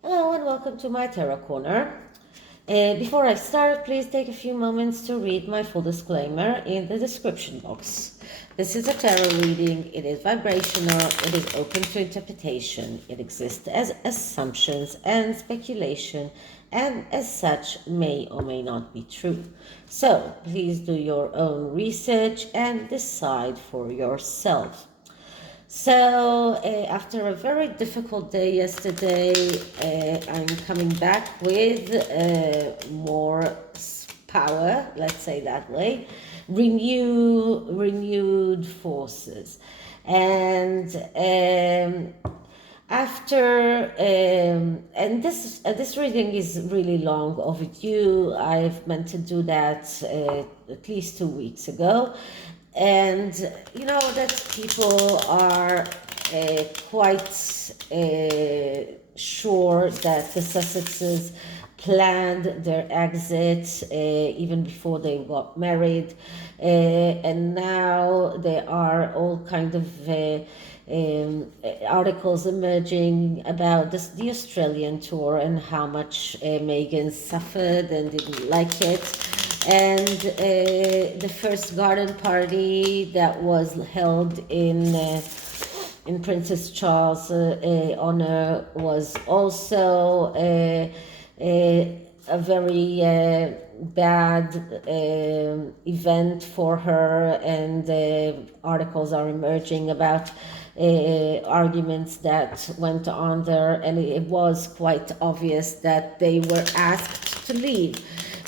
Hello and welcome to my Tarot Corner. Before I start, please take a few moments to read my full disclaimer in the description box. This is a tarot reading, it is vibrational, it is open to interpretation, it exists as assumptions and speculation, and as such may or may not be true. So please do your own research and decide for yourself. So, after a very difficult day yesterday, I'm coming back with more power, let's say that way, renewed forces. And and this reading is really long overdue. I've meant to do that at least 2 weeks ago, and you know that people are quite sure that the Sussexes planned their exit even before they got married, and now there are all kind of articles emerging about the Australian tour and how much Meghan suffered and didn't like it. And the first garden party that was held in Princess Charles' honor was also a very bad event for her, and articles are emerging about arguments that went on there, and it was quite obvious that they were asked to leave.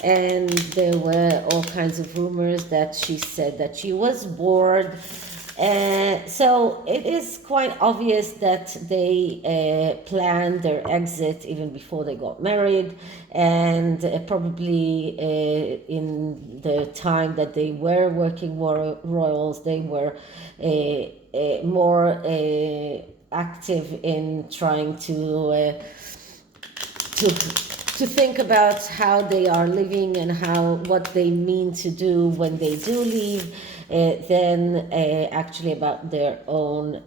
And there were all kinds of rumors that she said that she was bored. So it is quite obvious that they planned their exit even before they got married, and probably in the time that they were working royals, they were more active in trying to think about how they are living and what they mean to do when they do leave, than actually about their own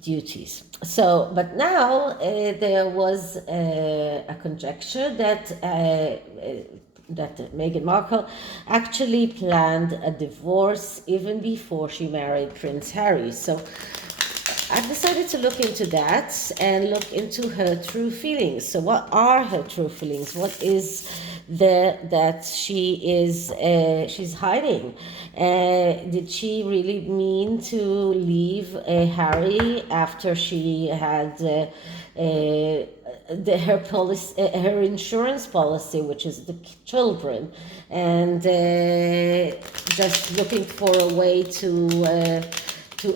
duties. So, but now there was a conjecture that Meghan Markle actually planned a divorce even before she married Prince Harry. So I've decided to look into that and look into her true feelings. So what are her true feelings? What is that she is she's hiding? Did she really mean to leave Harry after she had her insurance policy, which is the children, and just looking for a way to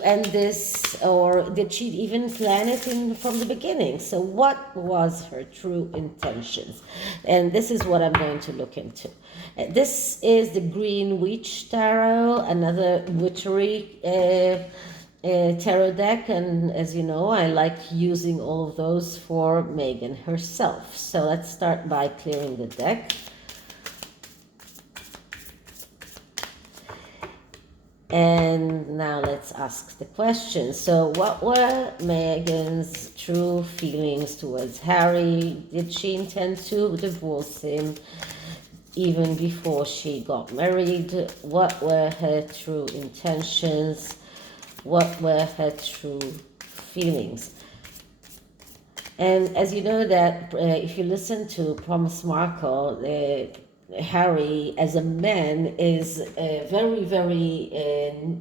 end this, or did she even plan it from the beginning? So what was her true intentions? And this is what I'm going to look into. This is the Green Witch Tarot, another witchery tarot deck, and as you know, I like using all of those for Meghan herself. So let's start by clearing the deck. And now let's ask the question. So what were Meghan's true feelings towards Harry? Did she intend to divorce him even before she got married? What were her true intentions? What were her true feelings? And as you know that if you listen to Promise Markle, Harry as a man is very, very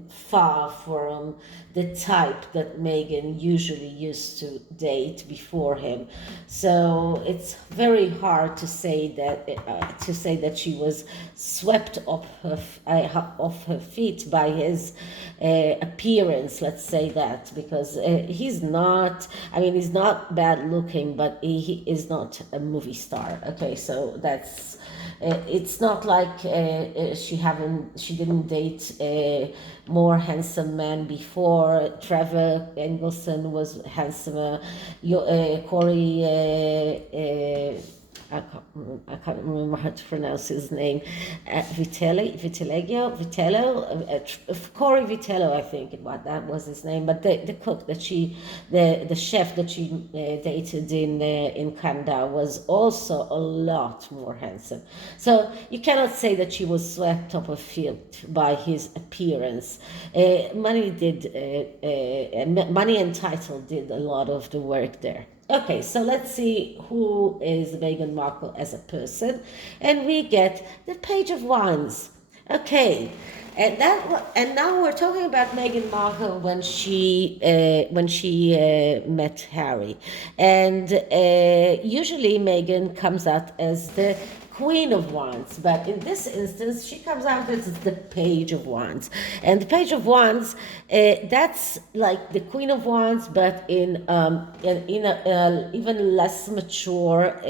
far from the type that Meghan usually used to date before him. So it's very hard to say that she was swept off her feet by his appearance. Let's say that, because he's not. I mean, he's not bad looking, but he is not a movie star. Okay, so that's. It's not like she didn't date more handsome men before. Trevor Engelson was handsomer. Corey I can't remember how to pronounce his name, Corey Vitello, I think what that was his name, but the cook that the chef that she dated in Canada was also a lot more handsome. So you cannot say that she was swept up of field by his appearance. Money and title did a lot of the work there. Okay, so let's see who is Meghan Markle as a person, and we get the Page of Wands. Okay, and now we're talking about Meghan Markle when she met Harry, and usually Meghan comes out as the Queen of Wands, but in this instance, she comes out as the Page of Wands. And the Page of Wands, that's like the Queen of Wands, but in a even less mature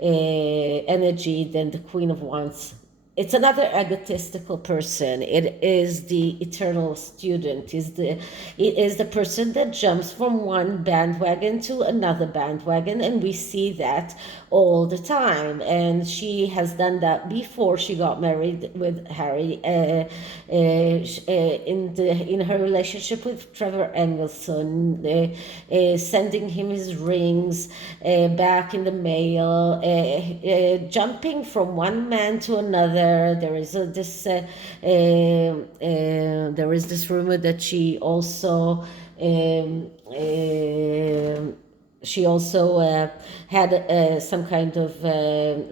energy than the Queen of Wands. It's another egotistical person. It is the eternal student. It is the person that jumps from one bandwagon to another bandwagon, and we see that all the time. And she has done that before she got married with Harry. In her relationship with Trevor Engelson, sending him his rings back in the mail, jumping from one man to another. There is this rumor that she also had some kind of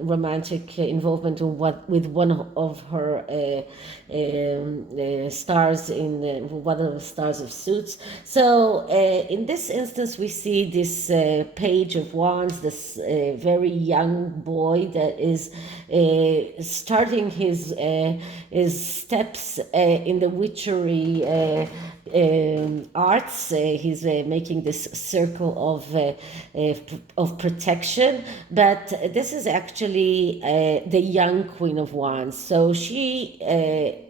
romantic involvement with one of her stars in one of the stars of Suits. So in this instance, we see this Page of Wands, this very young boy that is starting his steps in the witchery arts. He's making this circle of protection, but this is actually the young Queen of Wands. So she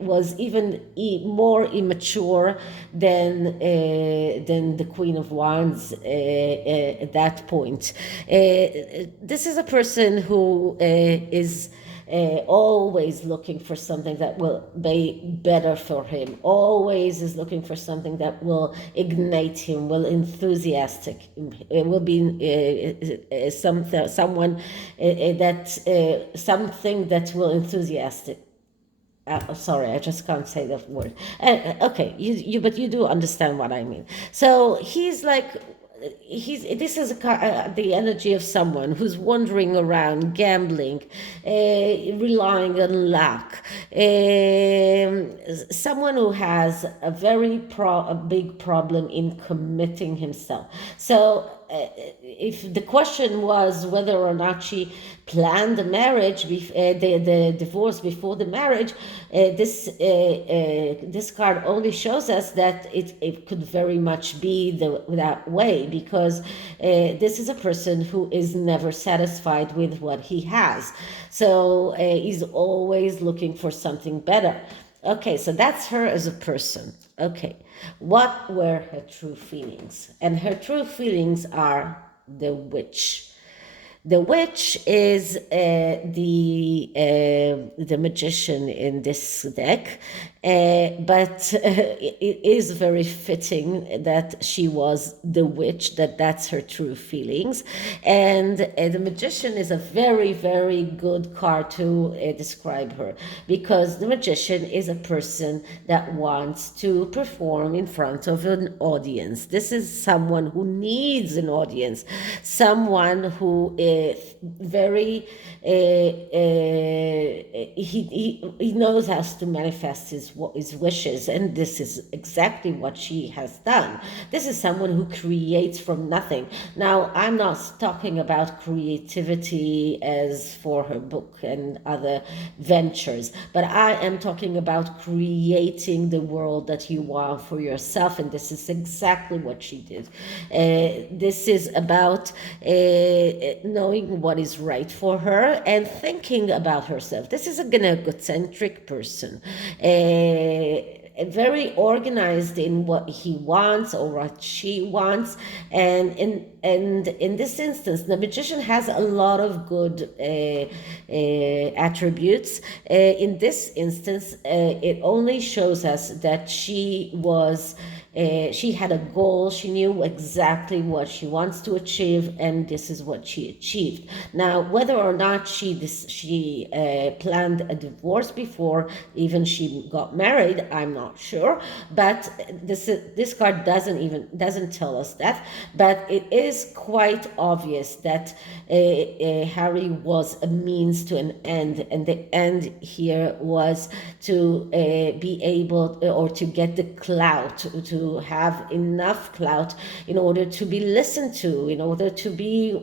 was even more immature than the Queen of Wands at that point. This is a person who is always looking for something that will be better for him, always is looking for something that will ignite him, will enthusiastic, it will be something that will enthusiastic. Sorry, I just can't say that word. Okay, but you do understand what I mean. So he's like, this is the energy of someone who's wandering around, gambling, relying on luck, someone who has a big problem in committing himself. So if the question was whether or not she planned the marriage, the divorce before the marriage, this card only shows us that it could very much be that way, because this is a person who is never satisfied with what he has. So he's always looking for something better. Okay, so that's her as a person. Okay, what were her true feelings? And her true feelings are the witch. The witch is the magician in this deck, but it is very fitting that she was the witch, that's her true feelings. And the magician is a very, very good card to describe her, because the magician is a person that wants to perform in front of an audience. This is someone who needs an audience, someone who is very he knows how to manifest his wishes, and this is exactly what she has done. This is someone who creates from nothing. Now, I'm not talking about creativity as for her book and other ventures, but I am talking about creating the world that you want for yourself, and this is exactly what she did. This is about knowing what is right for her and thinking about herself. This is an egocentric person. very organized in what he wants or what she wants, and in this instance, the magician has a lot of good attributes. In this instance, it only shows us that she had a goal. She knew exactly what she wants to achieve, and this is what she achieved. Now, whether or not she planned a divorce before even she got married, I'm not sure. But this card doesn't tell us that. But it is quite obvious that Harry was a means to an end, and the end here was to be able, or to get the clout, to have enough clout in order to be listened to, in order to be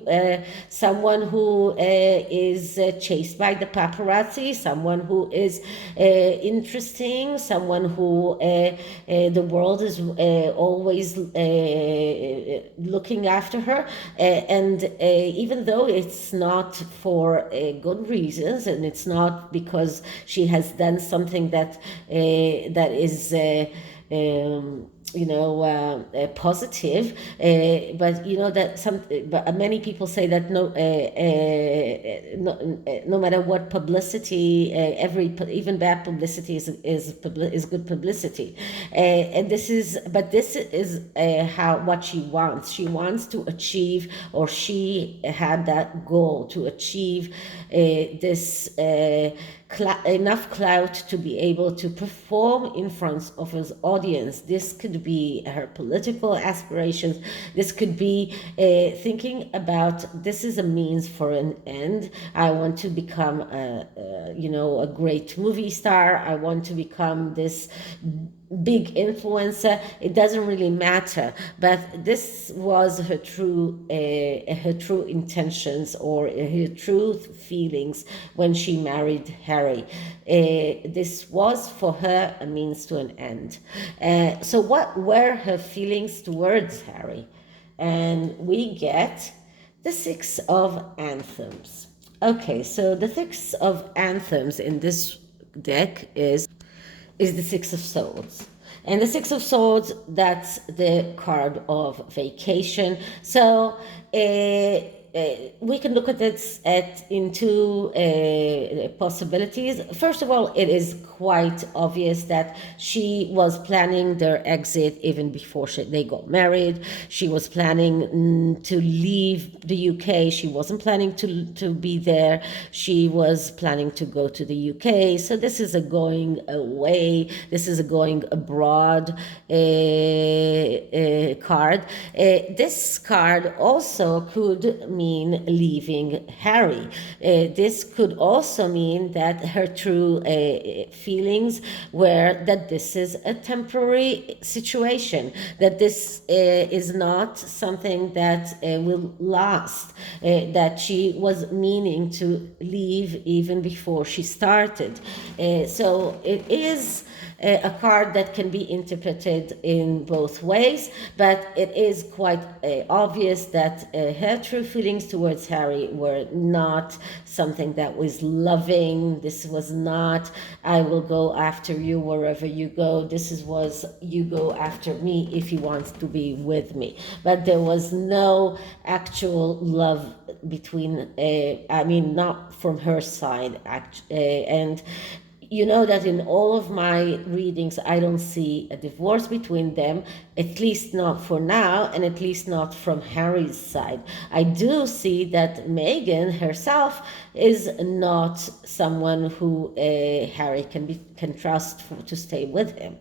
someone who is chased by the paparazzi, someone who is interesting, someone who the world is always looking after her, and even though it's not for good reasons, and it's not because she has done something that is positive, but but many people say that no matter what publicity, even bad publicity is good publicity, and this is what she wants. She wants to achieve, or she had that goal to achieve this enough clout to be able to perform in front of his audience. This could be her political aspirations. This could be thinking about, this is a means for an end. I want to become a great movie star. I want to become this big influencer. It doesn't really matter, but this was her true intentions, or her true feelings when she married Harry. This was for her a means to an end. So what were her feelings towards Harry? And we get the Six of Anthems. Okay, so the Six of Anthems in this deck is the Six of Swords. And the Six of Swords, that's the card of vacation. So we can look at this in two possibilities. First of all, it is quite obvious that she was planning their exit even before they got married. She was planning to leave the UK. She wasn't planning to be there. She was planning to go to the UK. So this is a going away. This is a going abroad card. This card also could mean leaving Harry. This could also mean that her true feelings were that this is a temporary situation, that this is not something that will last, that she was meaning to leave even before she started. So it is a card that can be interpreted in both ways, but it is quite obvious that her true feelings towards Harry were not something that was loving. This was not, I will go after you wherever you go. This was, you go after me if you want to be with me. But there was no actual love between, not from her side, and you know that in all of my readings, I don't see a divorce between them, at least not for now, and at least not from Harry's side. I do see that Meghan herself is not someone who Harry can trust to stay with him.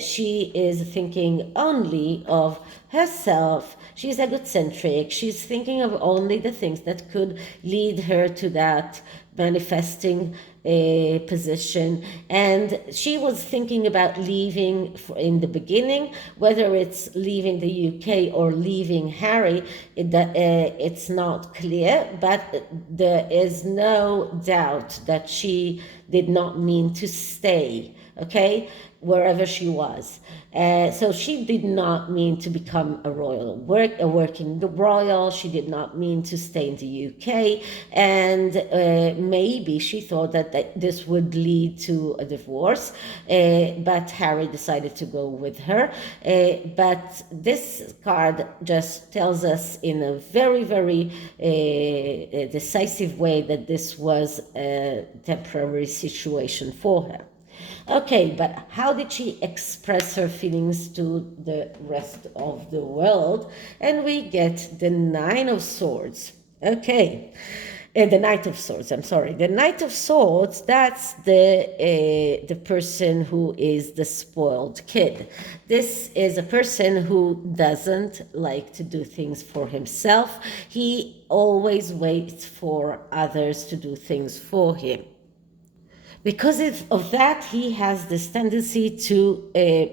She is thinking only of herself. She's egocentric. She's thinking of only the things that could lead her to that manifesting position, and she was thinking about leaving in the beginning. Whether it's leaving the UK or leaving Harry, it's not clear, but there is no doubt that she did not mean to stay okay, wherever she was. So she did not mean to become a working royal. She did not mean to stay in the UK, and maybe she thought that this would lead to a divorce, but Harry decided to go with her. But this card just tells us in a very, very decisive way that this was a temporary situation for her. Okay, but how did she express her feelings to the rest of the world? And we get the Nine of Swords. Okay. The Knight of Swords, I'm sorry. The Knight of Swords, that's the person who is the spoiled kid. This is a person who doesn't like to do things for himself. He always waits for others to do things for him. Because of that, he has this tendency to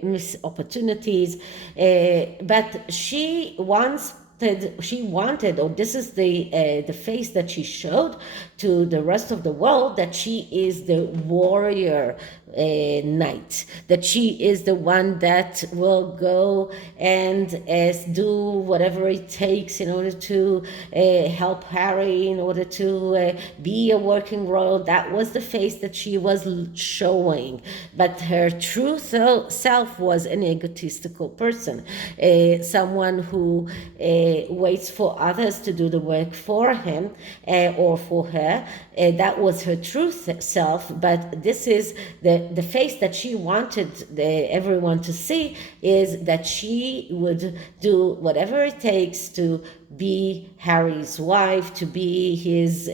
miss opportunities. But she wanted, or this is the face that she showed to the rest of the world, that she is the warrior knight, that she is the one that will go and do whatever it takes in order to help Harry, in order to be a working royal. That was the face that she was showing. But her true self was an egotistical person, someone who waits for others to do the work for him or for her. That was her true self. But this is the face that she wanted everyone to see, is that she would do whatever it takes to be Harry's wife, to be his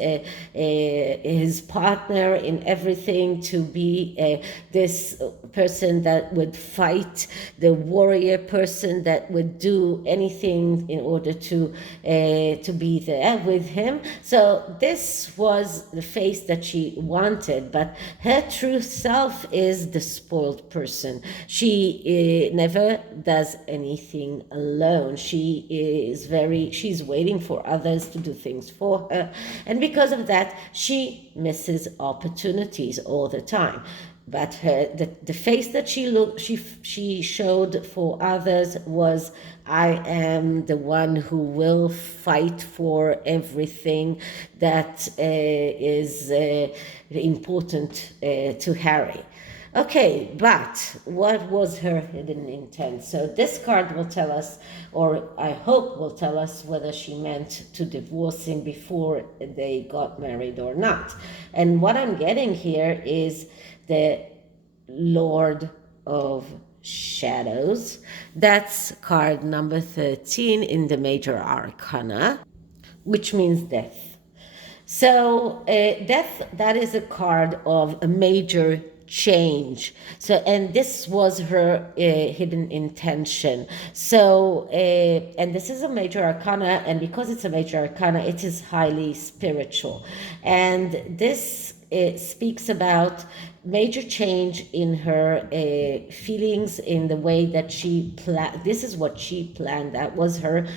partner in everything, to be this person that would fight, the warrior person that would do anything in order to be there with him. So this was the face that she wanted, but her true self is the spoiled person. She never does anything alone. She's waiting for others to do things for her, and because of that, she misses opportunities all the time. But the face that she showed for others was, I am the one who will fight for everything that is important to Harry. Okay, but what was her hidden intent? So this card will tell us, or I hope will tell us, whether she meant to divorce him before they got married or not. And what I'm getting here is the Lord of Shadows. That's card number 13 in the Major Arcana, which means death. So death, that is a card of a major change. So, and this was her hidden intention. So and this is a major arcana, and because it's a major arcana, it is highly spiritual, and this speaks about major change in her feelings, in the way that she planned. This is what she planned. That was her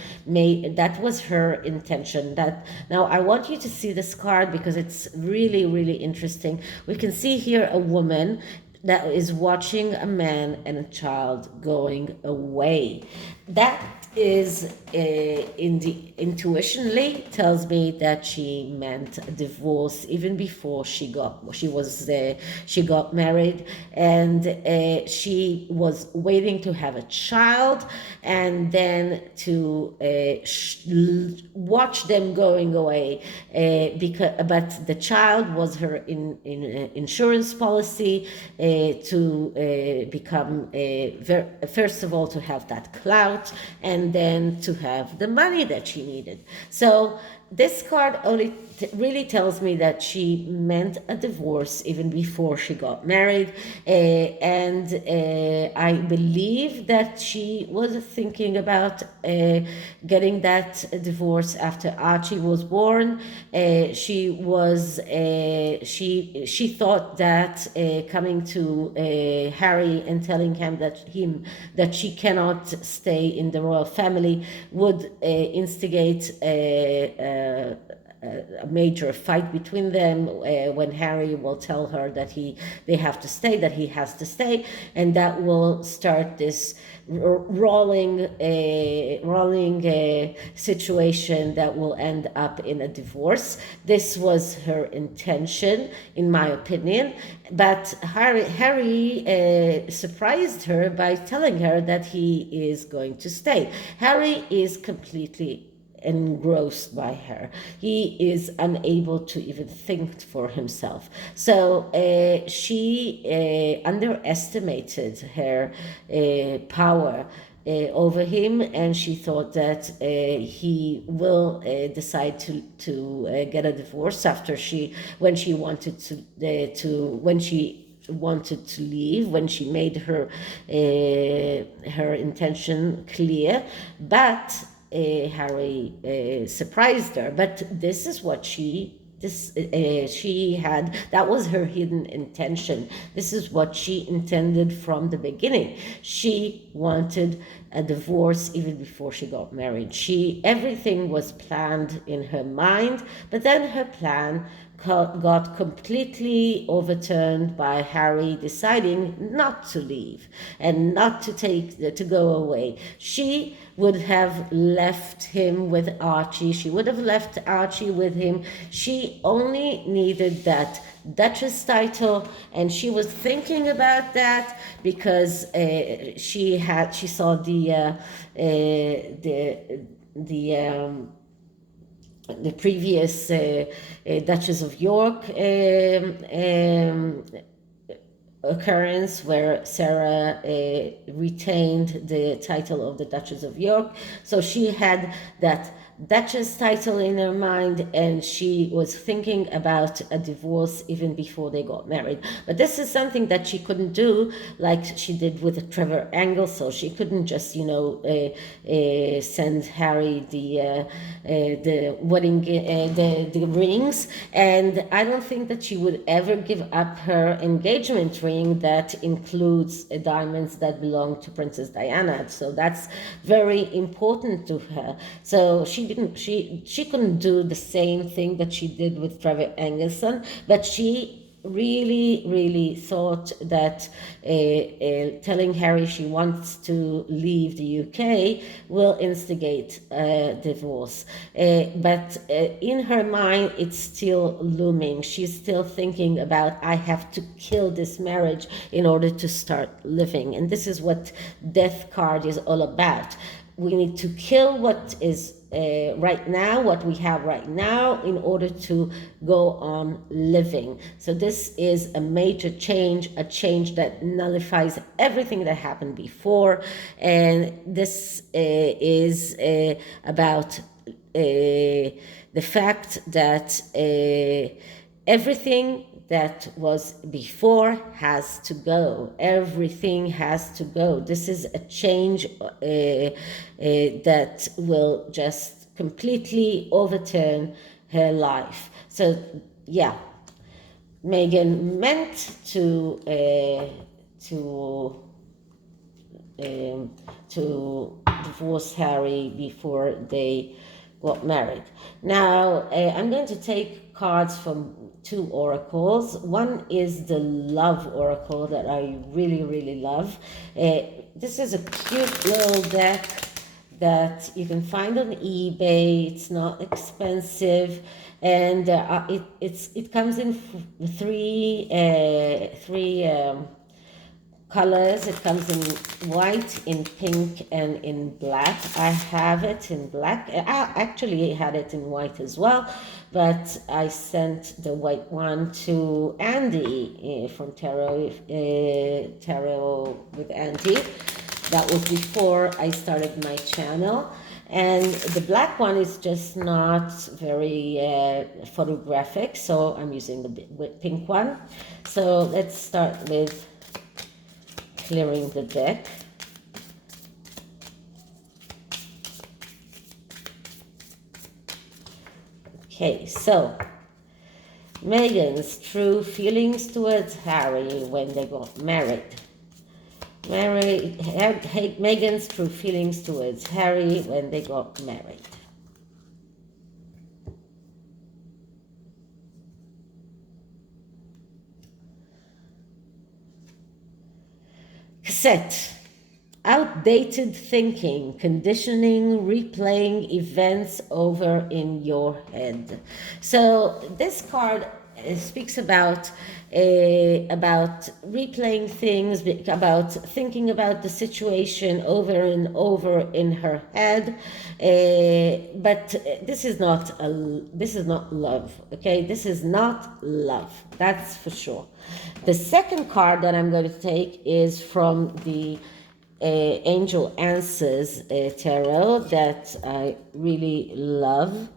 intention. That now I want you to see this card because it's really, really interesting. We can see here a woman that is watching a man and a child going away. That is intuitionally tells me that she meant a divorce even before she got married, and she was waiting to have a child, and then to watch them going away, but the child was her insurance policy to become first of all to have that clout, and then to have the money that she needed. So this card only really tells me that she meant a divorce even before she got married, and I believe that she was thinking about getting that divorce after Archie was born. She thought that coming to Harry and telling him that she cannot stay in the royal family would instigate a major fight between them, when Harry will tell her that they have to stay, that he has to stay, and that will start this rolling situation that will end up in a divorce. This was her intention, in my opinion, but Harry surprised her by telling her that he is going to stay. Harry is completely engrossed by her. He is unable to even think for himself. So she underestimated her power over him, and she thought that he will decide to get a divorce after when she wanted to leave, when she made her intention clear. But Harry surprised her. But this is what she had. That was her hidden intention. This is what she intended from the beginning. She wanted a divorce even before she got married. Everything was planned in her mind, but then her plan got completely overturned by Harry deciding not to leave and not to go away. She would have left him with Archie. She would have left Archie with him. She only needed that Duchess title, and she was thinking about that because she saw the previous Duchess of York occurrence, where Sarah retained the title of the Duchess of York. So she had that Duchess title in her mind, and she was thinking about a divorce even before they got married. But this is something that she couldn't do like she did with Trevor Angle. So she couldn't just send Harry the wedding the rings, and I don't think that she would ever give up her engagement ring that includes diamonds that belong to Princess Diana. So that's very important to her. So she couldn't do the same thing that she did with Trevor Engelson, but she really thought that telling Harry she wants to leave the UK will instigate a divorce. But in her mind, it's still looming. She's still thinking about, I have to kill this marriage in order to start living. And this is what Death card is all about. We need to kill what is right now, what we have right now, in order to go on living. So this is a major change, a change that nullifies everything that happened before. And this is about the fact that everything that was before has to go. Everything has to go. This is a change that will just completely overturn her life. So yeah, Meghan meant to divorce Harry before they got married. Now I'm going to take cards from two oracles. One is the love oracle that I really love. This is a cute little deck that you can find on eBay. It's not expensive, and it comes in three colors. It comes in white, in pink, and in black. I have it in black. I actually had it in white as well, but I sent the white one to Andy from Tarot with Andy. That was before I started my channel. And the black one is just not very photographic, so I'm using the pink one. So let's start with clearing the deck. Okay, so Meghan's true feelings towards Harry when they got married. Meghan's true feelings towards Harry when they got married. set. Outdated thinking, conditioning, replaying events over in your head. So this card speaks about replaying things, about thinking about the situation over and over in her head. But this is not love. Okay, this is not love. That's for sure. The second card that I'm going to take is from the Angel Answers tarot that I really love,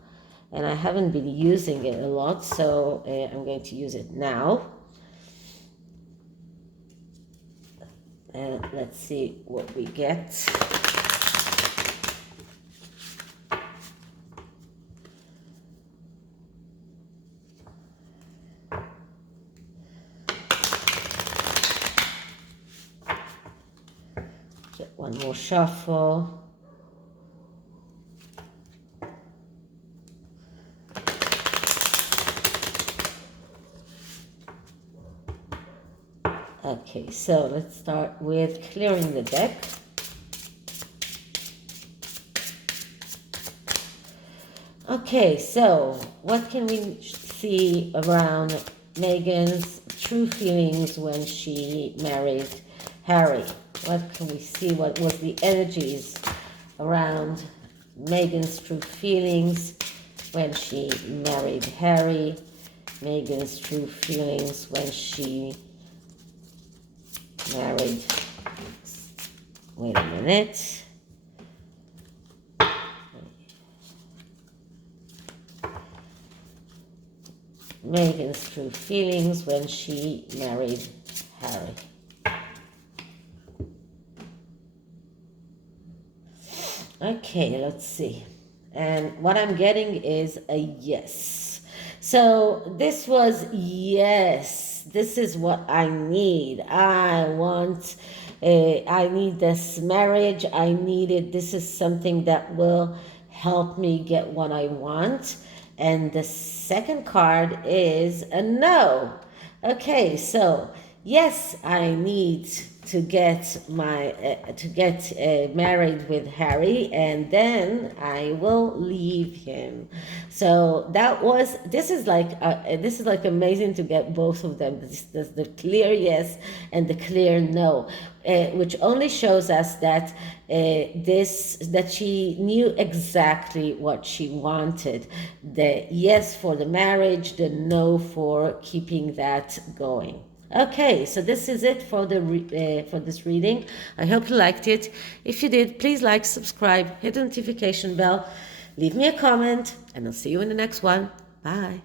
and I haven't been using it a lot, so I'm going to use it now. And let's see what we get. Get one more shuffle. Okay, so let's start with clearing the deck. Okay, so what can we see around Meghan's true feelings when she married Harry? What can we see? What was the energies around Meghan's true feelings when she married Harry? Meghan's true feelings when she married. Wait a minute. Meghan's true feelings when she married Harry. Okay, let's see. And what I'm getting is a yes. So this was yes. This is what I need. I need this marriage. I need it. This is something that will help me get what I want. And the second card is a no. Okay, so yes, I need to get married with Harry, and then I will leave him. So this is like amazing to get both of them. This the clear yes and the clear no, which only shows us that that she knew exactly what she wanted. The yes for the marriage, the no for keeping that going. Okay, so this is it for for this reading. I hope you liked it. If you did, please like, subscribe, hit the notification bell, leave me a comment, and I'll see you in the next one. Bye.